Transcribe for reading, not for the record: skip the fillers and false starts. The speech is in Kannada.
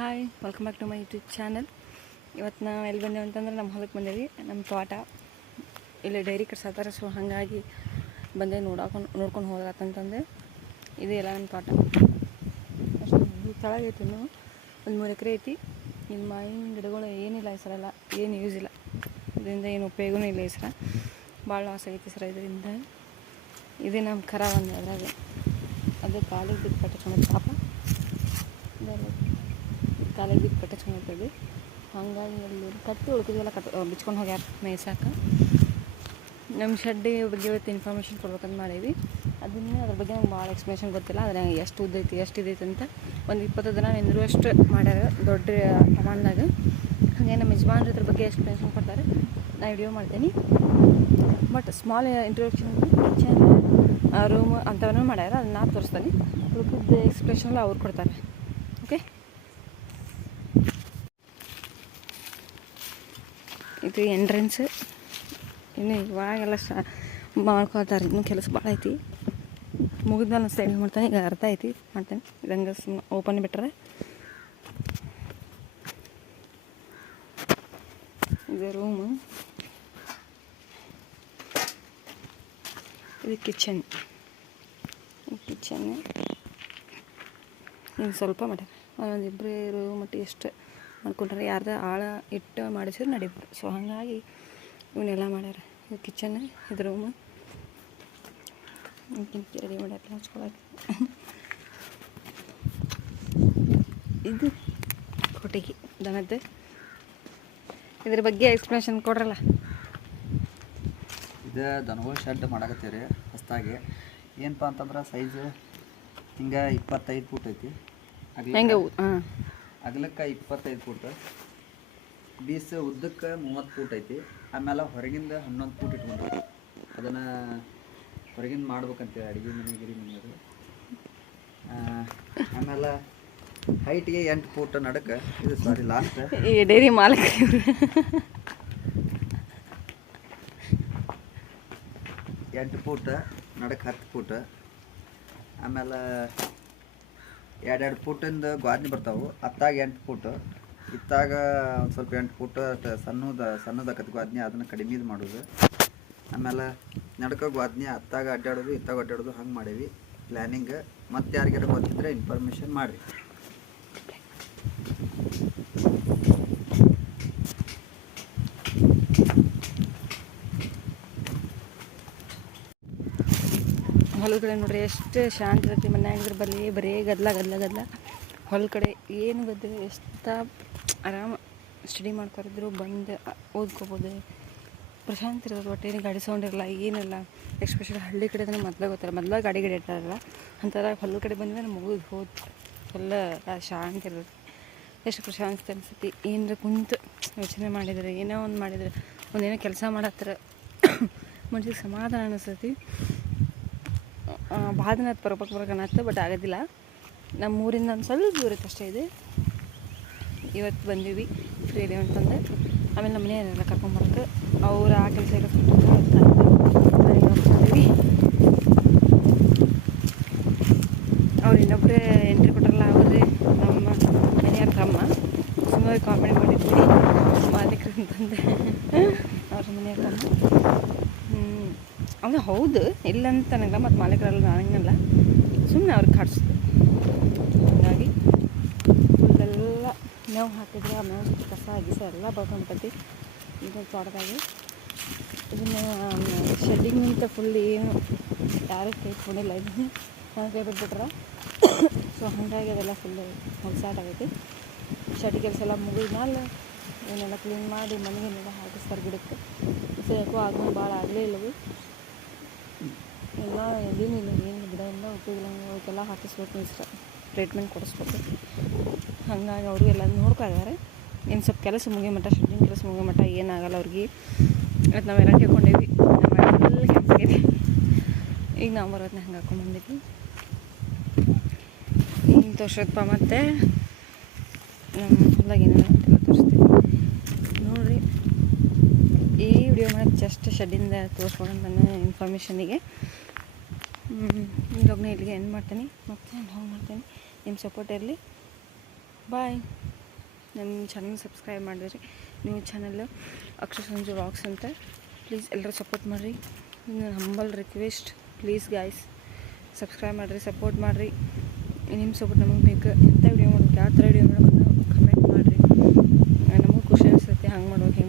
Hi, welcome back to my YouTube channel. ಇವತ್ತು ನಾವು ಎಲ್ಲಿ ಬಂದೇವೆ ಅಂತಂದ್ರೆ ನಮ್ಮ ಹೊಲಕ್ಕೆ ಬಂದೇವಿ. ನಮ್ಮ ತೋಟ ಇಲ್ಲಿ ಡೈರಿ ಕಟ್ಸತ್ತಾರೆ. ಸೊ ಹಾಗಾಗಿ ಬಂದೆ ನೋಡ್ಕೊಂಡು ಹೋದ್ರಾತಂತಂದೆ. ಇದು ಎಲ್ಲ ನಮ್ಮ ತೋಟ ಅಷ್ಟು ಕೆಳಗೈತಿ. ಇನ್ನೂ ಒಂದು 3 ಎಕರೆ ಐತಿ. ಇಲ್ಲಿ ಮಾವಿನ ಗಿಡಗಳು ಏನಿಲ್ಲ ಈ ಸರ, ಎಲ್ಲ ಏನು ಯೂಸ್ ಇಲ್ಲ. ಇದರಿಂದ ಏನು ಉಪಯೋಗನೂ ಇಲ್ಲ ಈ ಸರ. ಭಾಳ ಲಾಸ್ ಆಗೈತಿ ಸರ ಇದರಿಂದ. ಇದು ನಮ್ಮ ಖರ ಒಂದು ಅದ್ರಾಗ ಅದು ಕಾಲಿಗೆ ಬಿದ್ದು ಕಟ್ಟಿಸ್ಕೊಂಡು ಪಾಪ ಕಾಲಿಗೆ ಬಿದ್ದು ಕಟ್ಟಿಸ್ಕೊಂಡಿದ್ದೀವಿ. ಹಾಗಾಗಿ ಅಲ್ಲಿ ಕಟ್ಟಿ ಉಳ್ಕಿದ್ವೆಲ್ಲ ಬಿಚ್ಕೊಂಡು ಹೋಗ್ಯಾರ ಮೇಯ್ಸಾಕ. ನಮ್ಮ ಶೆಡ್ಡಿ ಬಗ್ಗೆ ಇವತ್ತು ಇನ್ಫಾರ್ಮೇಷನ್ ಕೊಡ್ಬೇಕಂತ ಮಾಡೀವಿ. ಅದ್ರ ಬಗ್ಗೆ ನಂಗೆ ಭಾಳ ಎಕ್ಸ್ಪ್ಲೇಷನ್ ಗೊತ್ತಿಲ್ಲ. ಆದರೆ ಎಷ್ಟು ಉದ್ದೈತಿ ಎಷ್ಟು ಇದೈತಿ ಅಂತ ಒಂದು 20 ದಿನ ನಿಂದಿರುವಷ್ಟು ಮಾಡ್ಯಾರ ದೊಡ್ಡ ಪ್ರಮಾಣದಾಗ. ಹಾಗೆ ನಮ್ಮ ಯಜಮಾನ್ರು ಇದ್ರ ಬಗ್ಗೆ ಎಕ್ಸ್ಪ್ಲೇಷನ್ ಕೊಡ್ತಾರೆ, ನಾನು ವಿಡಿಯೋ ಮಾಡ್ತೀನಿ. But small introduction, kitchen, room ಅಂಥವನ್ನೂ ಮಾಡ್ಯಾರ. ಅದನ್ನ ನಾನು ತೋರಿಸ್ತೀನಿ. ಉಳ್ಕಿದ್ದು ಎಕ್ಸ್ಪ್ಲೇಷನ್ ಅವ್ರು ಕೊಡ್ತಾರೆ. ಓಕೆ, ಇದು ಎಂಟ್ರೆನ್ಸ್. ಇನ್ನು ಇವಾಗೆಲ್ಲ ಮಾಡ್ಕೊಳ್ತಾರೆ. ಇನ್ನೂ ಕೆಲಸ ಭಾಳ ಐತಿ. ಮುಗಿದ್ಮೇಲೆ ಸೈಡ್ ಮಾಡ್ತಾನೆ. ಈಗ ಅರ್ಧ ಐತಿ ಮಾಡ್ತೇನೆ. ಇದಂಗೆ ಓಪನ್ ಬಿಟ್ಟರೆ ಇದು ರೂಮು, ಇದು ಕಿಚನ್. ಇನ್ನು ಸ್ವಲ್ಪ ಮಾಡ್ಯಾರ. ಒಂದು 2 ಮಟ್ಟ ಎಷ್ಟು ಮಾಡ್ಕೊಂಡ್ರೆ ಯಾರ್ದು ಆಳ ಇಟ್ಟು ಮಾಡಿಸಿದ್ರೆ ನಡೀಬೋದು. ಸೊ ಹಾಗಾಗಿ ಇವನ್ನೆಲ್ಲ ಮಾಡ್ಯಾರ. ಇದು ಕಿಚನ್, ಇದು ರೂಮು. ರೆಡಿ ಮಾಡ್ಯಾರ ಹಚ್ಕೊಳಕ್ಕೆ. ಇದು ಕೊಟ್ಟಿಗೆ ದನದ್ದು. ಇದ್ರ ಬಗ್ಗೆ ಎಕ್ಸ್ಪ್ಲೇಷನ್ ಕೊಡ್ರಲ್ಲ. ಇದು ದನಗಳ ಶೆಡ್ ಮಾಡಕತ್ತೀವಿ ಹೊಸ್ದಾಗಿ. ಏನಪ್ಪ ಅಂತಂದ್ರೆ ಸೈಜು ಹಿಂಗೆ 25 ಫೂಟ್ ಐತಿ. ಹೆಂಗೆ ಅಗಲಕ್ಕೆ 25 ಫೂಟ್, ಬೀಸ್ ಉದ್ದಕ್ಕೆ 30 ಫೂಟ್ ಐತಿ. ಆಮೇಲೆ ಹೊರಗಿಂದ 11 ಫೂಟ್ ಇಟ್ಕೊಂಡು ಅದನ್ನು ಹೊರಗಿಂದ ಮಾಡ್ಬೇಕಂತೇಳಿ ಅಡುಗೆ ಮನೆದು. ಆಮೇಲೆ ಹೈಟ್ಗೆ 8 ಫೂಟ್ ನಡಕ್ಕೆ. ಇದು ಸಾರಿ ಲಾಸ್ಟ್ ಈ ಡೈರಿ ಮಾಲಕ 8 ಫೂಟ್ ನಡಕ್ಕೆ 10 ಫೂಟ್. ಆಮೇಲೆ 2 ಫೂಟಿಂದ ಗಾದ್ನಿ ಬರ್ತಾವೆ. ಅತ್ತಾಗ 8 ಫೂಟ್, ಇತ್ತಾಗ ಒಂದು ಸ್ವಲ್ಪ 8 ಫೂಟ್ ಸಣ್ಣದಾಕತಿ ಗಾದ್ನಿ. ಅದನ್ನು ಕಡಿಮೆ ಮಾಡೋದು. ಆಮೇಲೆ ನಡ್ಕೋ ಗಾದ್ನಿ ಅತ್ತಾಗ ಅಡ್ಡಾಡೋದು ಇತ್ತಾಗ ಅಡ್ಡಾಡೋದು ಹಂಗೆ ಮಾಡೀವಿ ಪ್ಲ್ಯಾನಿಂಗ್. ಮತ್ತು ಯಾರಿಗಾರ ಗೊತ್ತಿದ್ರೆ ಇನ್ಫಾರ್ಮೇಷನ್ ಮಾಡಿರಿ. ಹೊಲದ ಕಡೆ ನೋಡ್ರಿ ಎಷ್ಟು ಶಾಂತಿ ಇರ್ತೈತಿ. ಮನ್ಯಾಗಿದ್ರೆ ಬರೀ ಗದ್ದಲ. ಹೊಲ ಕಡೆ ಏನು ಗದ್ದಲ, ಎಷ್ಟು ಆರಾಮ ಸ್ಟಡಿ ಮಾಡ್ಕೊರಿದ್ರು ಬಂದು ಓದ್ಕೋಬೋದು. ಪ್ರಶಾಂತಿ ಇರೋದು. ಒಟ್ಟೇನು ಗಾಡಿ ಸೌಂಡ್ ಇರಲ್ಲ, ಏನಿಲ್ಲ. ಎಸ್ಪೆಷಲಿ ಹಳ್ಳಿ ಕಡೆ ಅಂದ್ರೆ ಮೊದಲ ಗಾಡಿ ಇಟ್ಟಾರಲ್ಲ ಅಂಥದ್ರಾಗ ಹೊಲದ ಕಡೆ ಬಂದರೆ ಮುಗಿದು ಹೋದ್ ಫುಲ್ಲ ಶಾಂತಿ ಇರೋದು. ಎಷ್ಟು ಪ್ರಶಾಂತಿ ಅನಿಸ್ತೈತಿ. ಏನರ ಕುಂತು ಯೋಚನೆ ಮಾಡಿದರೆ, ಏನೋ ಒಂದು ಮಾಡಿದರೆ, ಒಂದೇನೋ ಕೆಲಸ ಮಾಡತ್ತರ ಮನ್ಸಿಗೆ ಸಮಾಧಾನ ಅನಿಸ್ತೈತಿ. ಭಾಳ ದಿನ ಬರೋಕನ್ನತ್ತೆ, ಬಟ್ ಆಗೋದಿಲ್ಲ. ನಮ್ಮ ಊರಿಂದ ಒಂದು ಸ್ವಲ್ಪ ದೂರ ಅಷ್ಟೇ ಇದೆ. ಇವತ್ತು ಬಂದೀವಿ ಫ್ರೀ ಇದೆ ಅಂತಂದು. ಆಮೇಲೆ ನಮ್ಮ ಮನೆಯಲ್ಲ ಕರ್ಕೊಂಬರಕ್ಕೆ ಅವ್ರು ಆ ಕೆಲಸ ಹೋಗ್ತಾಯಿದ್ದೀವಿ. ಅವ್ರು ಇನ್ನೊಬ್ಬರೇ ಎಂಟ್ರಿ ಕೊಟ್ರಲ್ಲ, ಅವ್ರೇ ನಮ್ಮ ಮನೆಯವ್ರ ತಮ್ಮ. ಸುಮ್ಮನೆ ಕಾಮಿಡಿ ಮಾಡಿದ್ವಿ ಮಾಲೀಕರು ಅಂತಂದೆ. ಅವ್ರ ಮನೆಯವ್ರ ತಮ್ಮ. ಅಂದರೆ ಹೌದು, ಇಲ್ಲಂತನಲ್ಲ. ಮತ್ತು ಮಾಲೀಕರಲ್ಲ, ನಾನಂಗಲ್ಲ. ಸುಮ್ಮನೆ ಅವ್ರಿಗೆ ಕಾಡಿಸ್ದು. ಹಾಗಾಗಿ ಫುಲ್ಲೆಲ್ಲ ಮೇವು ಹಾಕಿದ್ರೆ ಆ ಮೇವು ಜೊತೆ ಕಸ ಗಿಸ ಎಲ್ಲ ಬರ್ಕೊಂಡ್ಬಂದು ಈಗ ತೋಟದಾಗಿ. ಇದನ್ನು ಶೆಡ್ಡಿಂಗಿಂತ ಫುಲ್ ಏನು ಯಾರು ಕೈ ತೊಗೊಂಡಿಲ್ಲ. ಇದನ್ನು ನಾನು ಕೈ ಬಿಟ್ಬಿಟ್ರೆ. ಸೊ ಹಾಗಾಗಿ ಅದೆಲ್ಲ ಫುಲ್ಲು ಹೊಲಸಾಟಾಗೈತಿ. ಶೆಡ್ ಕೆಲಸ ಎಲ್ಲ ಮುಗಿದ್ಮೇಲೆ ಇವನ್ನೆಲ್ಲ ಕ್ಲೀನ್ ಮಾಡಿ ಮನೆಗೆಲ್ಲ ಹಾಕಿಸ್ತಾರೆ ಗಿಡಕ್ಕೆ. ಸೊ ಯಾಕೋ ಆದ್ಮೇಲೆ ಭಾಳ ಆಗಲೇ ಇಲ್ಲವು ಎಲ್ಲ. ಎಲ್ಲಿನಿಲ್ಲ, ಏನು ಗಿಡ ಎಲ್ಲ ಉಪಯೋಗ ಅವಕ್ಕೆಲ್ಲ ಹಾಕಿಸ್ಬೇಕು, ಇಷ್ಟ ಟ್ರೀಟ್ಮೆಂಟ್ ಕೊಡಿಸ್ಬೇಕು. ಹಾಗಾಗಿ ಅವರು ಎಲ್ಲ ನೋಡ್ಕೊಂಡಿದ್ದಾರೆ. ಇನ್ನು ಸ್ವಲ್ಪ ಕೆಲಸ ಮುಗಿಯೋ ಮಟ್ಟ, ಶೆಡ್ಡಿನ ಕೆಲಸ ಮುಗಿಯೋ ಮಟ್ಟ ಏನಾಗಲ್ಲ ಅವ್ರಿಗೆ. ಇವತ್ತು ನಾವೆಲ್ಲ ಕೇಳ್ಕೊಂಡೇವಿ. ನಮ್ಮ ಕೆಲ್ಸಾಗಿದೆ. ಈಗ ನಾವು ಬರೋದನ್ನ ಹಂಗೆ ಹಾಕೊಂಡು ಬಂದಿದ್ವಿ. ಹಿಂಗೆ ತೋರ್ಸೋದಪ್ಪ. ಮತ್ತು ನಮ್ಮ ಹೊಲದಾಗ ಏನೇನು ಅಂತೆಲ್ಲ ತೋರಿಸ್ತೀವಿ ನೋಡಿರಿ. ಈ ವಿಡಿಯೋ ಮಾಡೋದು ಜಸ್ಟ್ ಶೆಡ್ಡಿಂದ ತೋರಿಸ್ಕೊಳಂತ ನನ್ನ ಇನ್ಫಾರ್ಮೇಷನಿಗೆ. ಇವಾಗನೇ ಇಲ್ಲಿಗೆ ಎಂಡ್ ಮಾಡ್ತೀನಿ. ಮತ್ತೆ ಹೋಗಿ ಮಾಡ್ತೀನಿ. ನಿಮ್ಮ ಸಪೋರ್ಟ್ ಇರಲಿ. ಬಾಯ್. ನಮ್ಮ ಚಾನಲ್ ಸಬ್ಸ್ಕ್ರೈಬ್ ಮಾಡಿದ್ರಿ ನೀವು ಚಾನಲ್ ಅಕ್ಷರ ಸಂಜು ವ್ಲಾಗ್ಸ್ ಅಂತ. ಪ್ಲೀಸ್ ಎಲ್ಲರೂ ಸಪೋರ್ಟ್ ಮಾಡಿರಿ. ನನ್ನ humble request, please guys subscribe ಮಾಡಿರಿ, ಸಪೋರ್ಟ್ ಮಾಡಿರಿ. ನಿಮ್ಮ ಸಪೋರ್ಟ್ ನಮಗೆ ಬೇಕು. ಎಂಥ ವಿಡಿಯೋ ಮಾಡ್ಬೇಕು, ಯಾವ ಥರ ವಿಡಿಯೋ ಮಾಡ್ಬೇಕು ಕಮೆಂಟ್ ಮಾಡಿರಿ. ನಮಗೂ ಖುಷಿ ಅನಿಸುತ್ತೆ ಹಂಗೆ ಮಾಡ್ಬೇಕು.